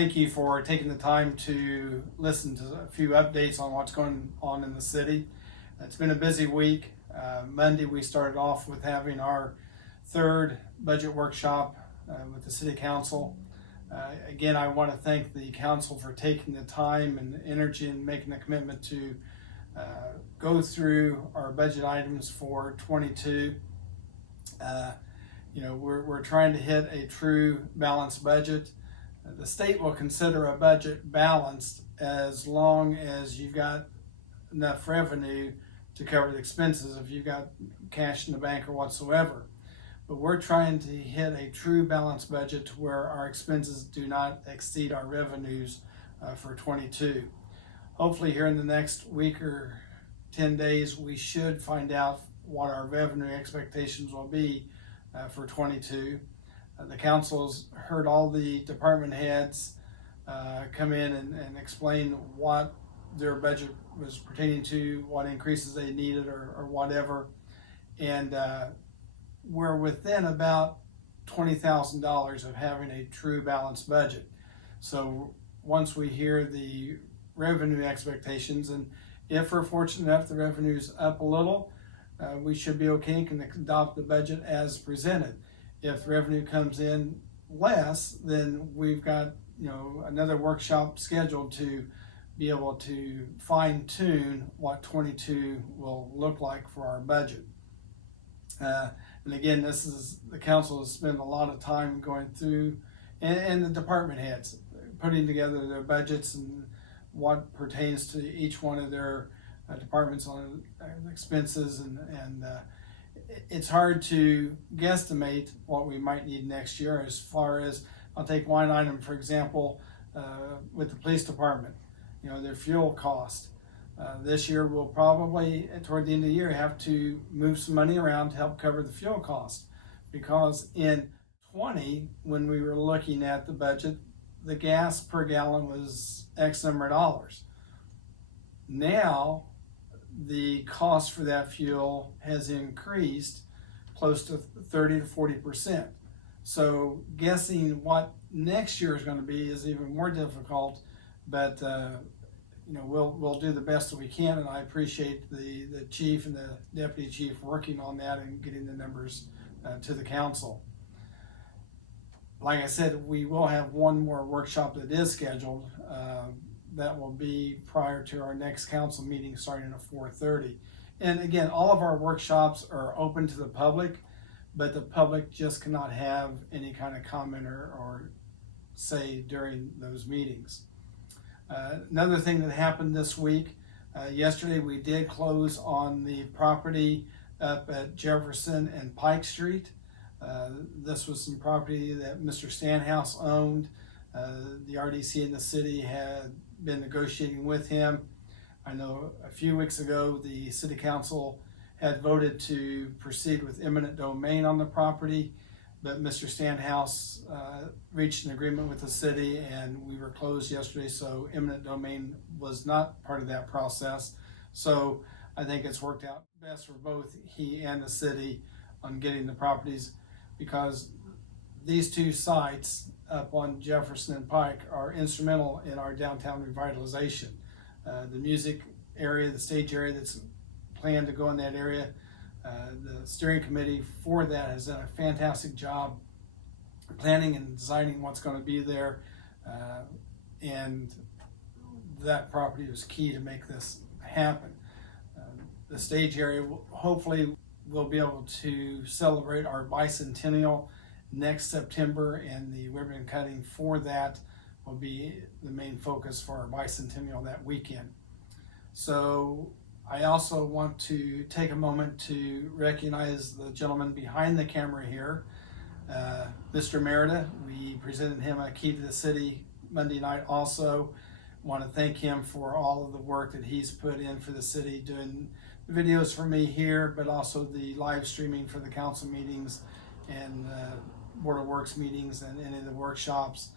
thank you for taking the time to listen to a few updates on what's going on in the city. It's been a busy week. Monday we started off with having our third budget workshop with the City Council. Again, I want to thank the council for taking the time and energy and making the commitment to go through our budget items for 22. We're trying to hit a true balanced budget. The state will consider a budget balanced as long as you've got enough revenue to cover the expenses, if you've got cash in the bank or whatsoever. But we're trying to hit a true balanced budget to where our expenses do not exceed our revenues for 22. Hopefully here in the next week or 10 days, we should find out what our revenue expectations will be for 22. The council's heard all the department heads come in and explain what their budget was pertaining to, what increases they needed or whatever. And we're within about $20,000 of having a true balanced budget. So once we hear the revenue expectations, and if we're fortunate enough the revenue's up a little, we should be okay and can adopt the budget as presented. If revenue comes in less, then we've got another workshop scheduled to be able to fine tune what 22 will look like for our budget. And again, the council has spent a lot of time going through, and the department heads putting together their budgets and what pertains to each one of their departments on expenses, and it's hard to guesstimate what we might need next year. As far as, I'll take one item for example, with the police department, their fuel cost. This year we'll probably, toward the end of the year, have to move some money around to help cover the fuel cost, because in 20, when we were looking at the budget, the gas per gallon was X number of dollars. Now the cost for that fuel has increased close to 30 to 40%. So guessing what next year is going to be is even more difficult, but we'll do the best that we can, and I appreciate the chief and the deputy chief working on that and getting the numbers to the council. Like I said, we will have one more workshop that is scheduled. That will be prior to our next council meeting starting at 4:30. And again, all of our workshops are open to the public, but the public just cannot have any kind of comment or say during those meetings. Another thing that happened this week, yesterday we did close on the property up at Jefferson and Pike Street. This was some property that Mr. Stanhouse owned. The RDC in the city had been negotiating with him. I know a few weeks ago the City Council had voted to proceed with eminent domain on the property, but Mr. Stanhouse reached an agreement with the city and we were closed yesterday, so eminent domain was not part of that process. So I think it's worked out best for both he and the city on getting the properties, because these two sites up on Jefferson and Pike are instrumental in our downtown revitalization. The music area, the stage area that's planned to go in that area, the steering committee for that has done a fantastic job planning and designing what's going to be there, and that property was key to make this happen. The stage area, hopefully we'll be able to celebrate our bicentennial next September, and the ribbon cutting for that will be the main focus for our bicentennial that weekend. So I also want to take a moment to recognize the gentleman behind the camera here, Mr. Merida. We presented him a key to the city Monday night also. Want to thank him for all of the work that he's put in for the city, doing videos for me here, but also the live streaming for the council meetings and Board of Works meetings and any of the workshops.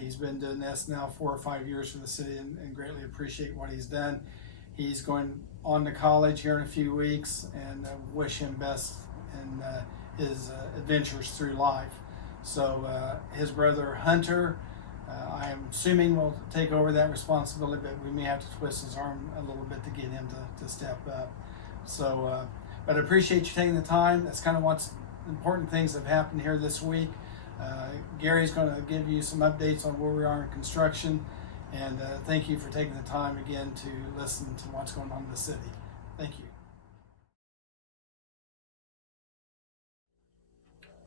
He's been doing this now 4 or 5 years for the city, and greatly appreciate what he's done. He's going on to college here in a few weeks, and wish him best in his adventures through life. So his brother Hunter I am assuming we'll take over that responsibility, but we may have to twist his arm a little bit to get him to step up. So, but I appreciate you taking the time. That's kind of what's important things that have happened here this week. Gary's going to give you some updates on where we are in construction, and thank you for taking the time again to listen to what's going on in the city. Thank you.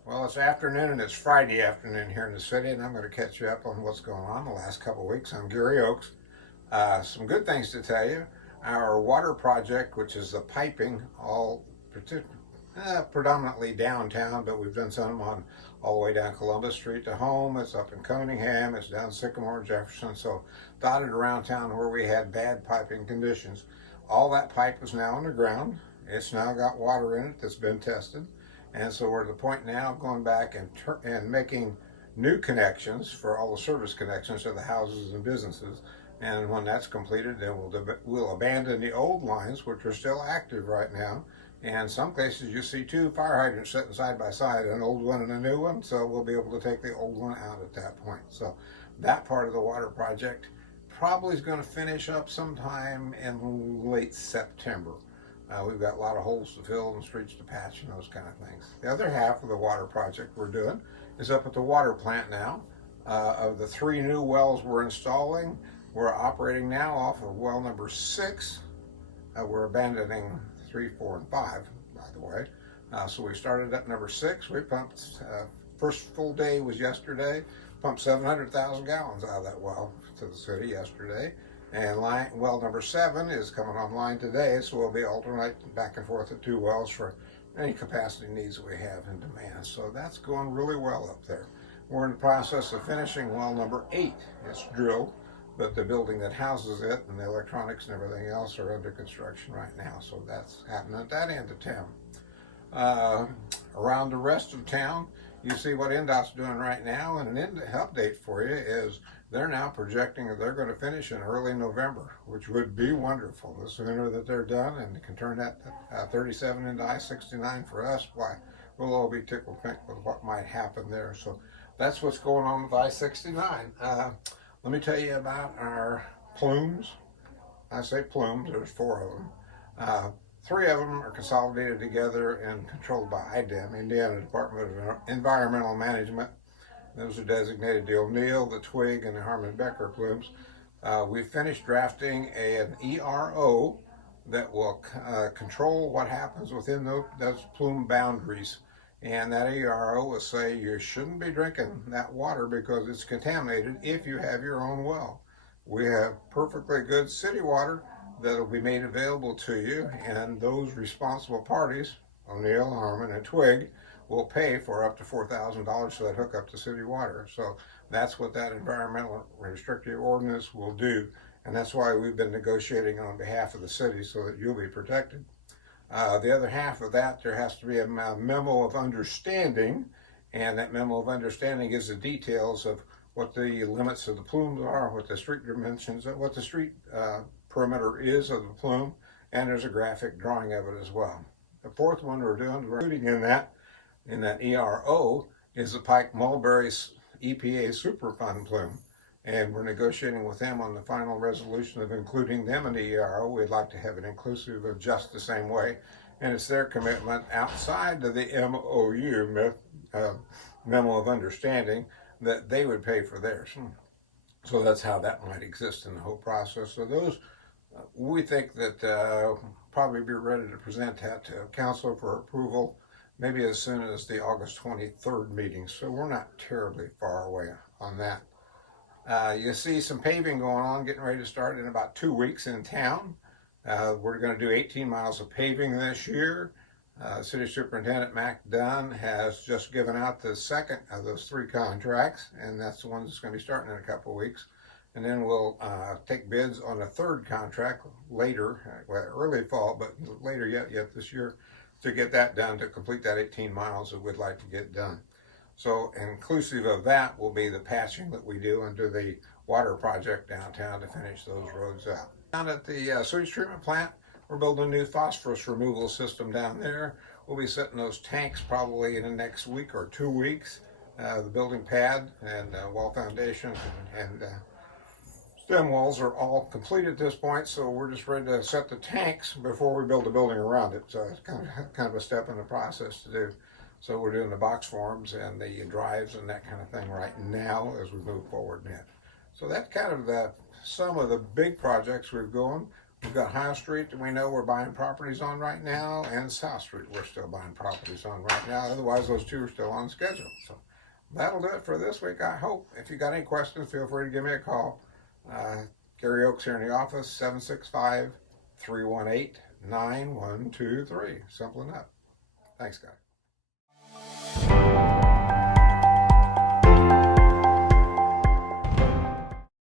Well, it's afternoon and it's Friday afternoon here in the city, and I'm going to catch you up on what's going on the last couple of weeks. I'm Gary Oakes. Some good things to tell you. Our water project, which is the piping, predominantly downtown, but we've done some on all the way down Columbus Street to home. It's up in Cunningham. It's down Sycamore, Jefferson. So dotted around town where we had bad piping conditions. All that pipe is now underground. It's now got water in it that's been tested. And so we're at the point now of going back and making new connections for all the service connections to the houses and businesses. And when that's completed, then we'll abandon the old lines, which are still active right now. And some places you see two fire hydrants sitting side by side, an old one and a new one. So we'll be able to take the old one out at that point. So that part of the water project probably is going to finish up sometime in late September. We've got a lot of holes to fill and streets to patch and those kind of things. The other half of the water project we're doing is up at the water plant now. Of the 3 new wells we're installing, we're operating now off of well number 6. We're abandoning 3, 4, and 5, by the way. So we started at number 6. We pumped, first full day was yesterday, pumped 700,000 gallons out of that well to the city yesterday. And well number 7 is coming online today, so we'll be alternating back and forth at 2 wells for any capacity needs that we have in demand. So that's going really well up there. We're in the process of finishing well number 8. It's drilled, but the building that houses it and the electronics and everything else are under construction right now. So that's happening at that end of town. Around the rest of town, you see what NDOT's doing right now, and an update for you is they're now projecting that they're going to finish in early November, which would be wonderful. The sooner that they're done and can turn that 37 into I-69 for us, why, we'll all be tickled pink with what might happen there. So that's what's going on with I-69. Let me tell you about our plumes. I say plumes, there's 4 of them. 3 of them are consolidated together and controlled by IDEM, Indiana Department of Environmental Management. Those are designated the O'Neill, the Twig, and the Harmon Becker plumes. We finished drafting an ERO that will control what happens within those plume boundaries. And that ERO will say you shouldn't be drinking that water because it's contaminated if you have your own well. We have perfectly good city water that will be made available to you, and those responsible parties, O'Neill, Harmon, and Twig, will pay for up to $4,000 for that hookup to city water. So that's what that environmental restrictive ordinance will do, and that's why we've been negotiating on behalf of the city so that you'll be protected. The other half of that, there has to be a memo of understanding, and that memo of understanding gives the details of what the limits of the plumes are, what the street dimensions, what the street perimeter is of the plume, and there's a graphic drawing of it as well. The 4th one we're including in that ERO is the Pike Mulberry EPA Superfund plume. And we're negotiating with them on the final resolution of including them in the ERO. We'd like to have it inclusive of just the same way. And it's their commitment outside of the MOU, Memo of Understanding, that they would pay for theirs. So that's how that might exist in the whole process. So those, we think that probably be ready to present that to council for approval maybe as soon as the August 23rd meeting. So we're not terribly far away on that. You see some paving going on, getting ready to start in about 2 weeks in town. We're going to do 18 miles of paving this year. City Superintendent Mac Dunn has just given out the 2nd of those 3 contracts, and that's the one that's going to be starting in a couple of weeks. And then we'll take bids on a 3rd contract later, well, early fall, but later yet this year, to get that done, to complete that 18 miles that we'd like to get done. So inclusive of that will be the patching that we do into the water project downtown to finish those roads out. Down at the sewage treatment plant, we're building a new phosphorus removal system down there. We'll be setting those tanks probably in the next week or 2 weeks. The building pad and wall foundations and stem walls are all complete at this point, so we're just ready to set the tanks before we build the building around it. So it's kind of a step in the process to do. So we're doing the box forms and the drives and that kind of thing right now as we move forward in it. So that's kind of some of the big projects we've going. We've got High Street that we know we're buying properties on right now, and South Street we're still buying properties on right now. Otherwise, those two are still on schedule. So that'll do it for this week, I hope. If you got any questions, feel free to give me a call. Gary Oaks here in the office, 765-318-9123. Simple enough. Thanks, guys.